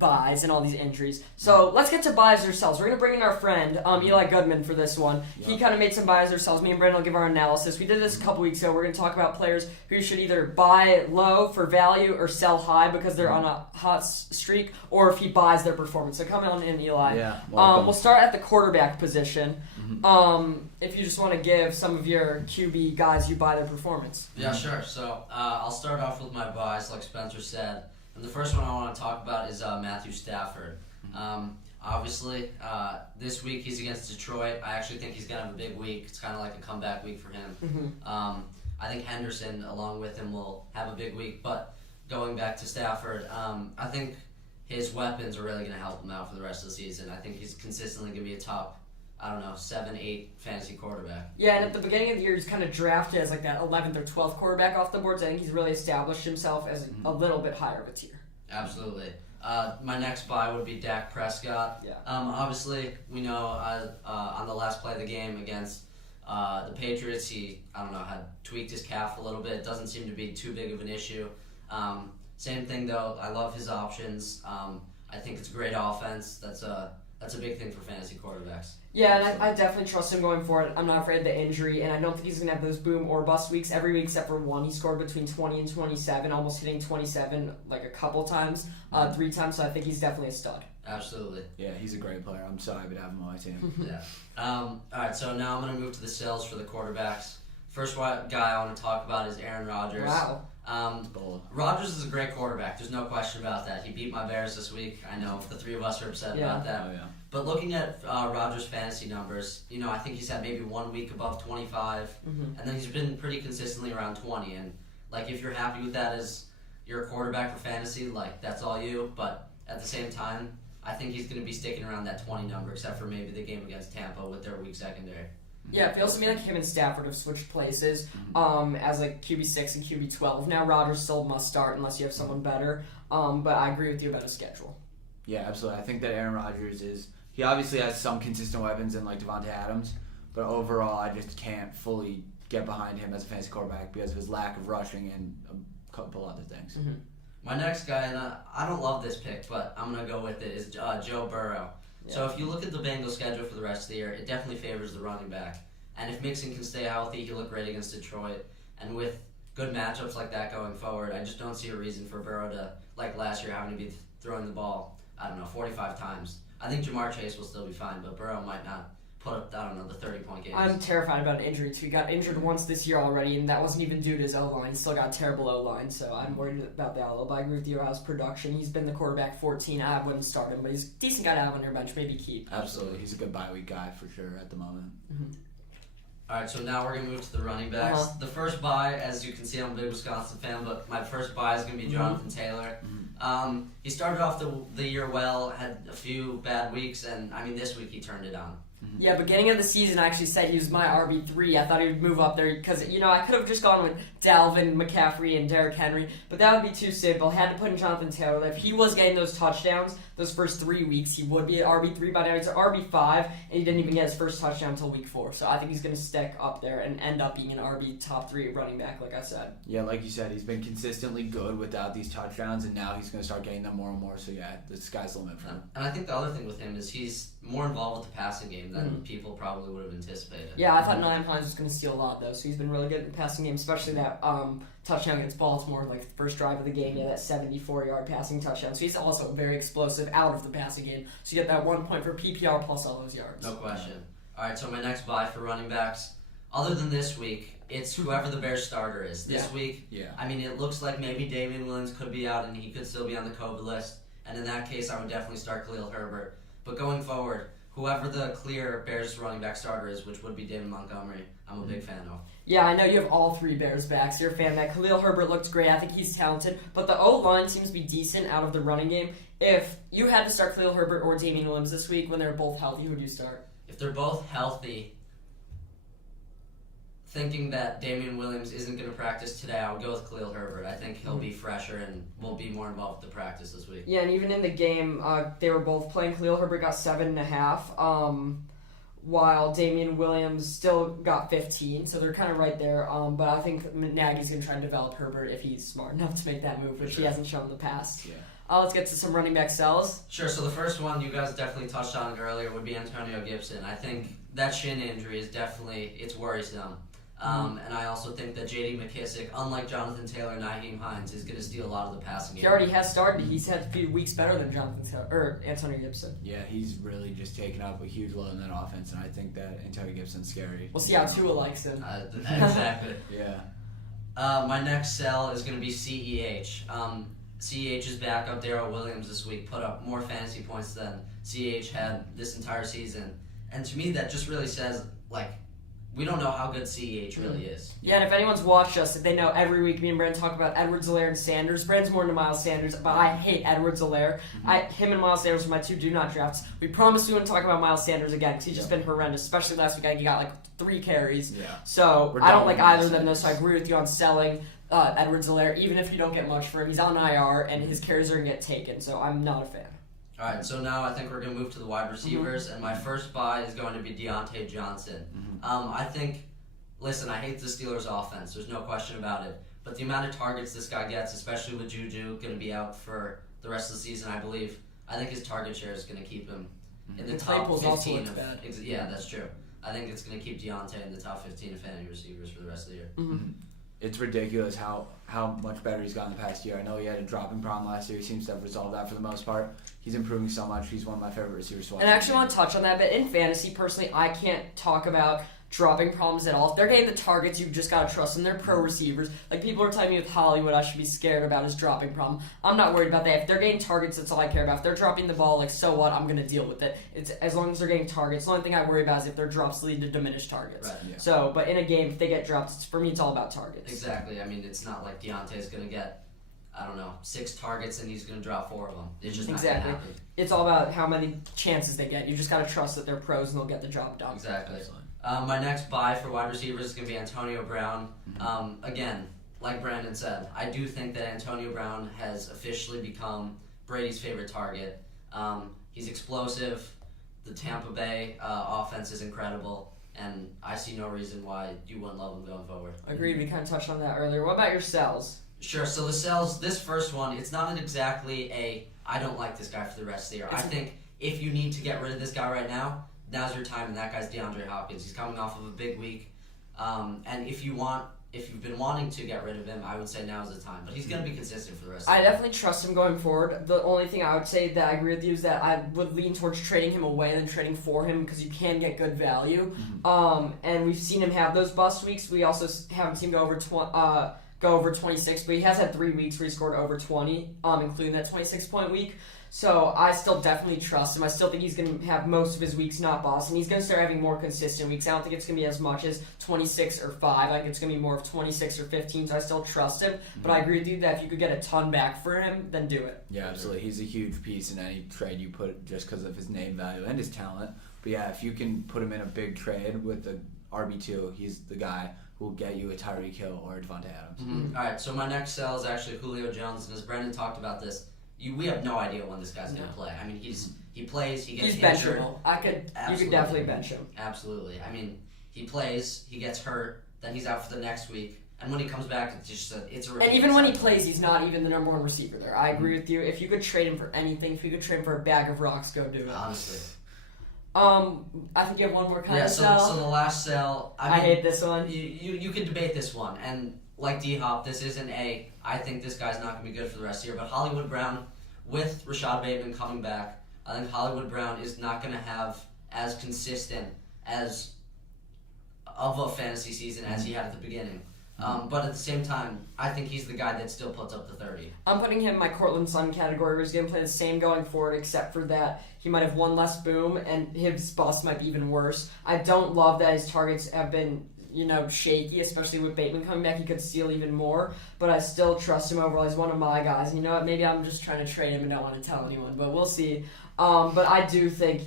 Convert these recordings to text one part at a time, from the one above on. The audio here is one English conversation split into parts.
buys and all these injuries. So let's get to buys ourselves. We're going to bring in our friend, Eli Goodman, for this one. Yep. He kind of made some buys ourselves. Me and Brandon will give our analysis. We did this a couple weeks ago. We're going to talk about players who should either buy low for value or sell high because they're on a hot streak, or if he buys their performance. So come on in, Eli. Yeah, we'll start at the quarterback position. If you just want to give some of your QB guys you buy their performance. Yeah, sure. So I'll start off with my buys, like Spencer said. And the first one I want to talk about is Matthew Stafford. Obviously, this week he's against Detroit. I actually think he's going to have a big week. It's kind of like a comeback week for him. I think Henderson, along with him, will have a big week. But going back to Stafford, I think his weapons are really going to help him out for the rest of the season. I think he's consistently going to be a top 7, 8 fantasy quarterback. Yeah, and at the beginning of the year, he's kind of drafted as like that 11th or 12th quarterback off the board. So I think he's really established himself as a little bit higher of a tier. Absolutely. My next buy would be Dak Prescott. Yeah. Obviously, we know on the last play of the game against the Patriots, he, had tweaked his calf a little bit. Doesn't seem to be too big of an issue. Same thing, though. I love his options. I think it's a great offense. That's a big thing for fantasy quarterbacks. Yeah, and I definitely trust him going forward. I'm not afraid of the injury, and I don't think he's going to have those boom or bust weeks. Every week except for one, he scored between 20 and 27, almost hitting 27 like a couple times, 3 times, so I think he's definitely a stud. Absolutely. Yeah, he's a great player. I'm so happy to have him on my team. Yeah. All right, so now I'm going to move to the sales for the quarterbacks. First guy I want to talk about is Aaron Rodgers. Wow. Rodgers is a great quarterback. There's no question about that. He beat my Bears this week. I know the three of us are upset about that. Oh, yeah. But looking at Rodgers' fantasy numbers, I think he's had maybe 1 week above 25, and then he's been pretty consistently around 20. And if you're happy with that as your quarterback for fantasy, that's all you. But at the same time, I think he's going to be sticking around that 20 number, except for maybe the game against Tampa with their weak secondary. Yeah, it feels to me like him and Stafford have switched places as QB6 and QB12. Now Rodgers still must start unless you have someone better, but I agree with you about his schedule. Yeah, absolutely. I think that Aaron Rodgers he obviously has some consistent weapons in Devontae Adams, but overall I just can't fully get behind him as a fantasy quarterback because of his lack of rushing and a couple other things. My next guy, and I don't love this pick, but I'm going to go with it, is Joe Burrow. Yeah. So if you look at the Bengals' schedule for the rest of the year, it definitely favors the running back. And if Mixon can stay healthy, he'll look great against Detroit. And with good matchups like that going forward, I just don't see a reason for Burrow to, like last year, having to be throwing the ball, 45 times. I think Jamar Chase will still be fine, but Burrow might not put up, the 30-point games. I'm terrified about an injury, too. He got injured once this year already, and that wasn't even due to his O-line. He still got a terrible O-line, so I'm worried about that a little. But I agree with you about his production. He's been the quarterback 14. I wouldn't start him, but he's a decent guy to have on your bench, maybe keep. Absolutely. He's a good bye-week guy for sure at the moment. All right, so now we're going to move to the running backs. The first buy, as you can see, I'm a big Wisconsin fan, but my first buy is going to be Jonathan Taylor. He started off the year well, had a few bad weeks, and, this week he turned it on. Yeah, beginning of the season, I actually said he was my RB3. I thought he would move up there because, I could have just gone with Dalvin, McCaffrey, and Derrick Henry, but that would be too simple. Had to put in Jonathan Taylor. If he was getting those touchdowns those first 3 weeks, he would be at RB3. By now he's at RB5, and he didn't even get his first touchdown until week 4. So I think he's going to stick up there and end up being an RB top 3 running back, like I said. Yeah, like you said, he's been consistently good without these touchdowns, and now he's going to start getting them more and more. So yeah, the sky's the limit for him. And I think the other thing with him is he's more involved with the passing game than people probably would have anticipated. Yeah, I thought Nyheim Hines was going to steal a lot, though, so he's been really good in the passing game, especially that touchdown against Baltimore, the first drive of the game, that 74-yard passing touchdown. So he's also very explosive out of the passing game. So you get that 1 point for PPR plus all those yards. No question. All right, so my next buy for running backs, other than this week, it's whoever the Bears starter is. This week, it looks like maybe Damian Williams could be out and he could still be on the COVID list. And in that case, I would definitely start Khalil Herbert. But going forward, whoever the clear Bears running back starter is, which would be David Montgomery, I'm a big fan of. Yeah, I know you have all 3 Bears backs. You're a fan of that. Khalil Herbert looks great. I think he's talented. But the O-line seems to be decent out of the running game. If you had to start Khalil Herbert or Damian Williams this week when they're both healthy, who would you start? If they're both healthy, thinking that Damian Williams isn't going to practice today, I would go with Khalil Herbert. I think he'll be fresher and will be more involved with the practice this week. Yeah, and even in the game, they were both playing. Khalil Herbert got 7.5. While Damian Williams still got 15, so they're kind of right there. But I think Nagy's going to try and develop Herbert if he's smart enough to make that move, which he hasn't shown in the past. Yeah. Let's get to some running back sells. Sure, so the first one, you guys definitely touched on it earlier, would be Antonio Gibson. I think that shin injury is definitely, it's worrisome. And I also think that J.D. McKissick, unlike Jonathan Taylor and Nyheim Hines, is going to steal a lot of the passing game. He already has started. He's had a few weeks better than Antonio Gibson. Yeah, he's really just taken up a huge load in that offense, and I think that Antonio Gibson's scary. We'll see how Tua likes him. Exactly. Yeah. My next sell is going to be CEH. CEH's backup, Darryl Williams, this week put up more fantasy points than CEH had this entire season. And to me, that just really says, we don't know how good CEH really is. Yeah, and if anyone's watched us, they know every week me and Brandon talk about Edwards-Helaire and Sanders. Brandon's more into Miles Sanders, but I hate Edwards-Helaire. Him and Miles Sanders are my two do-not drafts. We promised we wouldn't talk about Miles Sanders again because he's just been horrendous, especially last week. He got 3 carries. Yeah. So I don't like either of them, though, so I agree with you on selling Edwards-Helaire. Even if you don't get much for him, he's on IR, and his carries are going to get taken, so I'm not a fan. All right, so now I think we're going to move to the wide receivers, and my first buy is going to be Deontay Johnson. I think, listen, I hate the Steelers' offense. There's no question about it. But the amount of targets this guy gets, especially with Juju going to be out for the rest of the season, I believe, I think his target share is going to keep him in the top 15. Yeah, that's true. I think it's going to keep Deontay in the top 15 of fantasy receivers for the rest of the year. It's ridiculous how much better he's gotten the past year. I know he had a dropping problem last year. He seems to have resolved that for the most part. He's improving so much. He's one of my favorite receivers to watch. And I actually want to touch on that, but in fantasy, personally, I can't talk about dropping problems at all. If they're getting the targets, you've just got to trust them. They're pro receivers. People are telling me with Hollywood I should be scared about his dropping problem. I'm not worried about that. If they're getting targets, that's all I care about. If they're dropping the ball, so what? I'm going to deal with it. It's as long as they're getting targets. The only thing I worry about is if their drops lead to diminished targets. Right. Yeah. So, but in a game, if they get drops, for me, it's all about targets. Exactly. I mean, it's not like Deontay's going to get, 6 targets and he's going to drop 4 of them. It's just not going to happen. It's all about how many chances they get. You just got to trust that they're pros and they'll get the job done. Exactly. My next buy for wide receivers is going to be Antonio Brown. Again, like Brandon said, I do think that Antonio Brown has officially become Brady's favorite target. He's explosive. The Tampa Bay offense is incredible, and I see no reason why you wouldn't love him going forward. Agreed. We kind of touched on that earlier. What about your sells? Sure. So the sells, this first one, it's not exactly I don't like this guy for the rest of the year. I think if you need to get rid of this guy right now, now's your time, and that guy's DeAndre Hopkins. He's coming off of a big week, and if you've been wanting to get rid of him, I would say now's the time. But he's going to be consistent for the rest of the year. I definitely trust him going forward. The only thing I would say that I agree with you is that I would lean towards trading him away than trading for him because you can get good value. And we've seen him have those bust weeks. We also haven't seen him go over 26, but he has had 3 weeks where he scored over 20, including that 26-point week. So I still definitely trust him. I still think he's going to have most of his weeks not bust, and he's going to start having more consistent weeks. I don't think it's going to be as much as 26 or 5. I think it's going to be more of 26 or 15, so I still trust him. But I agree with you that if you could get a ton back for him, then do it. Yeah, absolutely. He's a huge piece in any trade you put just because of his name value and his talent. But yeah, if you can put him in a big trade with the RB2, he's the guy who will get you a Tyreek Hill or a Devontae Adams. All right, so my next sell is actually Julio Jones, and as Brendan talked about this, we have no idea when this guy's going to play. I mean, he plays, he gets injured. You could definitely bench him. Absolutely. I mean, he plays, he gets hurt, then he's out for the next week, and when he comes back, it's just it's a. And even when he plays, he's not even the number 1 receiver there. I agree with you. If you could trade him for anything, if you could trade him for a bag of rocks, go do it. Honestly. I think you have one more kind of sell. So the last sell, I hate this one. You could debate this one, and like D-Hop, this isn't I think this guy's not going to be good for the rest of the year, but Hollywood Brown, with Rashad Bateman coming back, I think Hollywood Brown is not going to have as consistent as of a fantasy season as he had at the beginning. But at the same time, I think he's the guy that still puts up the 30. I'm putting him in my Cortland Sutton category where he's going to play the same going forward, except for that he might have one less boom, and his bust might be even worse. I don't love that his targets have been shaky, especially with Bateman coming back. He could steal even more, but I still trust him overall. He's one of my guys. And you know what? Maybe I'm just trying to trade him and don't want to tell anyone, but we'll see. But I do think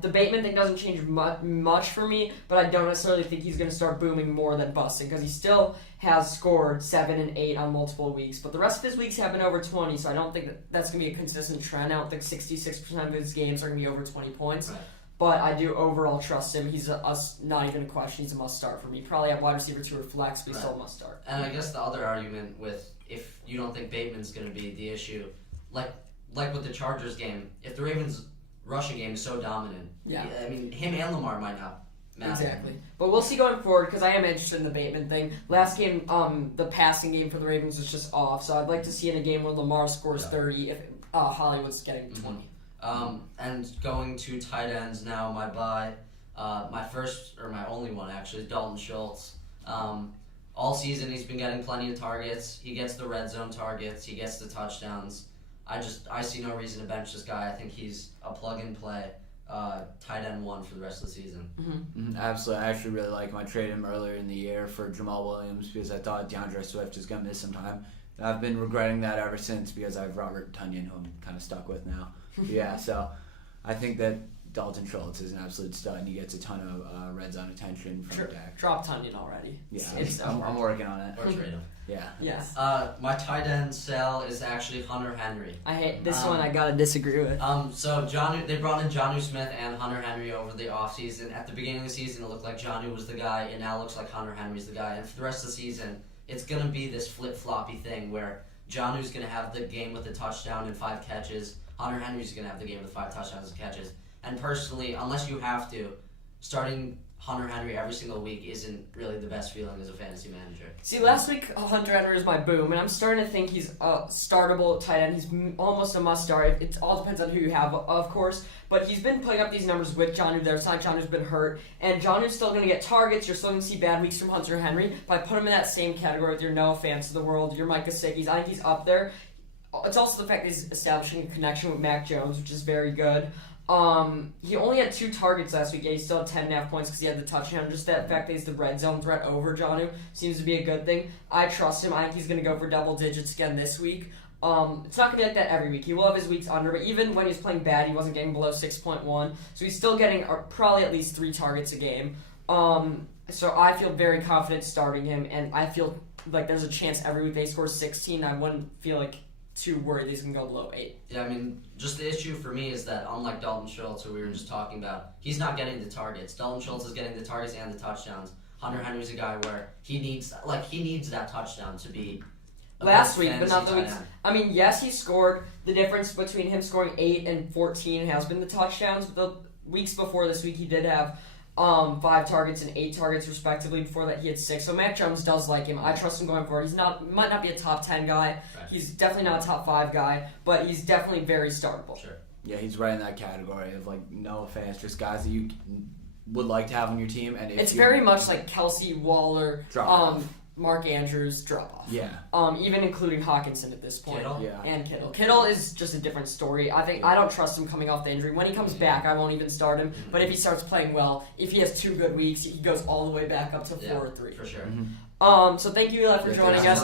the Bateman thing doesn't change much for me, but I don't necessarily think he's going to start booming more than busting because he still has scored 7 and 8 on multiple weeks. But the rest of his weeks have been over 20, so I don't think that's going to be a consistent trend. I don't think 66% of his games are going to be over 20 points. Right. But I do overall trust him. He's not even a question. He's a must-start for me. Probably have wide receiver 2 or flex, but he's still a must-start. And I guess the other argument with if you don't think Bateman's going to be the issue, like like with the Chargers game, if the Ravens' rushing game is so dominant, I mean, him and Lamar might not matter. Exactly. But we'll see going forward because I am interested in the Bateman thing. Last game, the passing game for the Ravens was just off, so I'd like to see in a game where Lamar scores 30 if Hollywood's getting 20. And going to tight ends now, my bye. My only one actually is Dalton Schultz. All season he's been getting plenty of targets. He gets the red zone targets. He gets the touchdowns. I see no reason to bench this guy. I think he's a plug and play tight end 1 for the rest of the season. Absolutely. I actually really like him. I traded him earlier in the year for Jamal Williams because I thought DeAndre Swift is going to miss some time. And I've been regretting that ever since because I have Robert Tonyan, who I'm kind of stuck with now. So I think that Dalton Schultz is an absolute stud, and he gets a ton of red zone attention from Dak. Drop Tonyan already. Yeah, I'm working on it. Or trade him. Yes. My tight end sell is actually Hunter Henry. I hate this one. I gotta disagree with. So they brought in Jonnu Smith and Hunter Henry over the offseason. At the beginning of the season, it looked like Jonnu was the guy, and now it looks like Hunter Henry's the guy. And for the rest of the season, it's gonna be this flip-floppy thing where Jonnu's gonna have the game with a touchdown and 5 catches. Hunter Henry's gonna have the game with 5 touchdowns and catches. And personally, unless you have to, starting Hunter Henry every single week isn't really the best feeling as a fantasy manager. See, last week Hunter Henry was my boom, and I'm starting to think he's a startable tight end. He's almost a must-start. It all depends on who you have, of course. But he's been putting up these numbers with Jonnu there. It's not like Jonnu's been hurt. And Jonnu's still going to get targets. You're still going to see bad weeks from Hunter Henry. But I put him in that same category with your Noah Fants of the world, your Mike Gesicki's. I think he's up there. It's also the fact that he's establishing a connection with Mac Jones, which is very good. He only had 2 targets last week. Yeah, he still had 10.5 points because he had the touchdown. Just that fact that he's the red zone threat over Jonnu seems to be a good thing. I trust him. I think he's going to go for double digits again this week. It's not going to be like that every week. He will have his weeks under, but even when he's playing bad, he wasn't getting below 6.1. So he's still getting probably at least 3 targets a game. So I feel very confident starting him, and I feel like there's a chance every week they score 16. I wouldn't feel like too worried he's going to go below 8. Yeah, I mean, just the issue for me is that unlike Dalton Schultz, who we were just talking about, he's not getting the targets. Dalton Schultz is getting the targets and the touchdowns. Hunter Henry's a guy where he needs that touchdown to be last week, but not the weeks. End. I mean, yes, he scored. The difference between him scoring 8 and 14 has been the touchdowns. But the weeks before this week, he did have 5 targets and 8 targets respectively. Before that, he had 6. So Mac Jones does like him. I trust him going forward. Might not be a top 10 guy. Right. He's definitely not a top 5 guy, but he's definitely very startable. Sure. Yeah, he's right in that category of like Noah Fants, just guys that you would like to have on your team. And it's very much like Kelsey, Waller, Mark Andrews drop off. Yeah. Even including Hawkinson at this point. Kittle? Yeah. And Kittle. Kittle is just a different story. I don't trust him coming off the injury. When he comes back, I won't even start him. But if he starts playing well, if he has 2 good weeks, he goes all the way back up to 4 or 3. For sure. So thank you, Eli, for joining us.